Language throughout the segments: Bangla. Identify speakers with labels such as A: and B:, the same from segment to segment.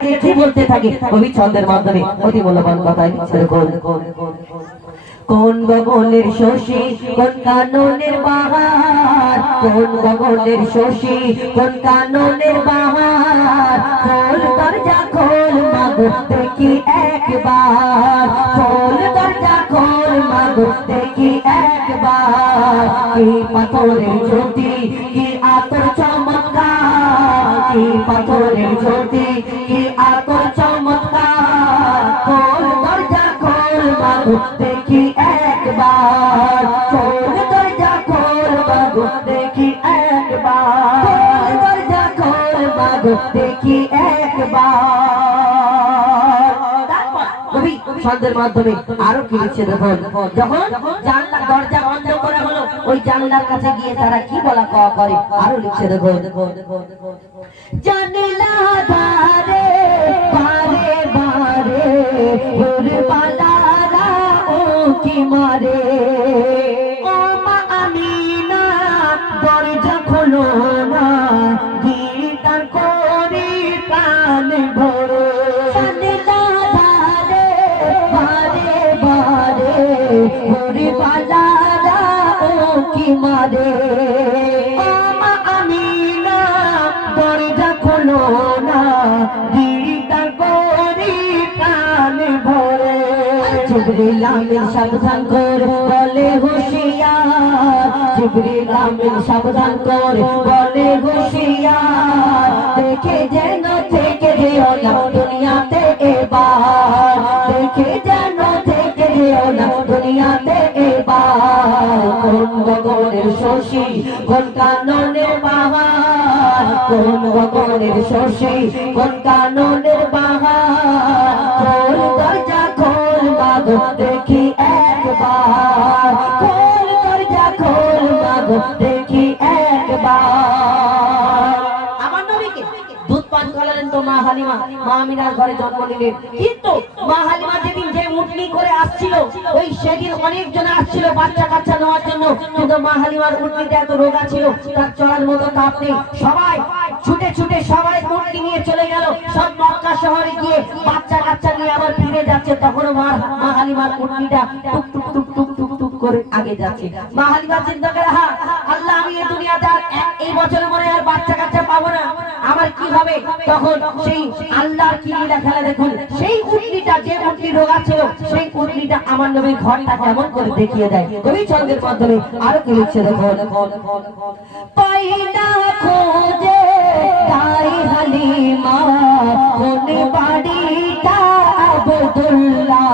A: কি বলতে থাকে? কবি ছন্দের মাধ্যমে অতি মূল্যবান কথায় সেরকম কোন গগনের শশী, কোন কাননের বাহার? কোন গগনের শশী, কোন কাননের বাহার? খোল দরজা খোল মাগো, দেখি একবার। খোল দরজা খোল মাগো, দেখি একবার। কি পাথরের জ্যোতি কি আতর চমৎকার? কি পাথরের জ্যোতি দেখি একবার? খোল দরজা খোল দেখি একবার। খোল দরজা খোল দেখি একবার। কবি ছন্দের মাধ্যমে আরও যখন জানলা দরজা বন্ধ করা হলো, ওই জানলার কাছে গিয়ে তারা কি বলা কওয়া করে? আরও লিখছে দেখুন জানলা মারে দরজা খোলো না করে প্রাণ ভরে। আমিন সাবধান বলে হুশিয়ার। জিবরিল আমিন সাবধান কর, বলে হুশিয়ার। দেখে যেন থেকে যেও না দুনিয়াতে এবার। দেখে যেন থেকে যেও না দুনিয়াতে এবার কোন শশী কোন কাননের বাহার। কোন গগনের শশী কোন কাননের বাহার। খোল দরজা খোল দেখি একবার। খোল দরজা খোল দেখি হালিমা মা আমিনার ঘরে জন্ম নিলেন। কিন্তু মা হালিমা যেদিন যে উটনি করে আসছিল, ওই সেদিন অনেক জন আসছিল বাচ্চা কাচ্চা নেওয়ার জন্য। কিন্তু মা হালিমার উটনিতে এত রোগা ছিল, তার চলার মতো তাপ নেই। সবাই ছুটে ছুটে সবাই উটনি নিয়ে চলে গেল। সব মক্কা শহরে গিয়ে বাচ্চা কাচ্চা নিয়ে আবার ফিরে যাচ্ছে। তখনও মা মা হালিমার উটনিটা টুক টুক টুক টুক টুক টুক করে আগে যাচ্ছে। মা হালিমা চিন্তা করে হ্যাঁ আল্লাহ আমি এই দুনিয়াতে এই বছর মনে হবে, তখন সেই আল্লাহর কি খেলা দেখুন। সেই উটনিটা যে উটনি রোগা ছিল সেই উটনিটা আমার নবীর ঘরটা কেমন করে দেখিয়ে দেয়? কবি ছন্দের মাধ্যমে আরও কি লিখছে দেখুন? বাড়িটা আবদুল্লাহ।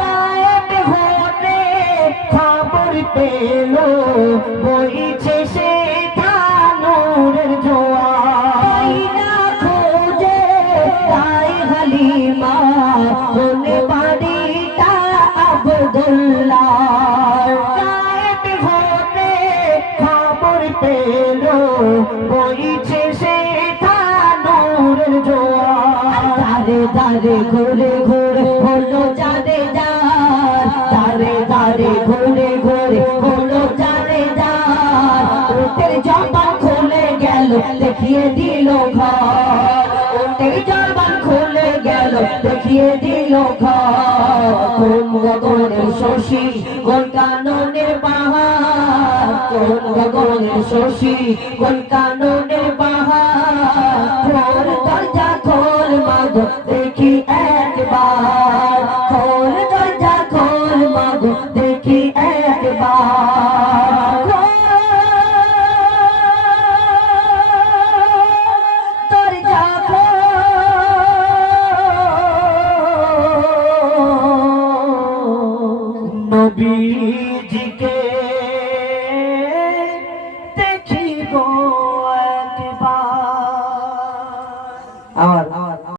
A: গায়েব হতে খবর পেল পেল, বইছে সে দারে দারে ঘুরে ঘুরে হলো জানে যার দারে দারে ঘুরে ঘুরে হলো জানে যার উটের জবান খুলে গেল, দেখিয়ে দিল ঘর। উটের জবান খুলে গেল, দেখিয়ে দিল ঘর। শশী কোন কোন গগনের শশী কোন কাননের বাহার দরজা খোল মাগো দেখি একবার খোল দরজা খোল মাগো দেখি একবার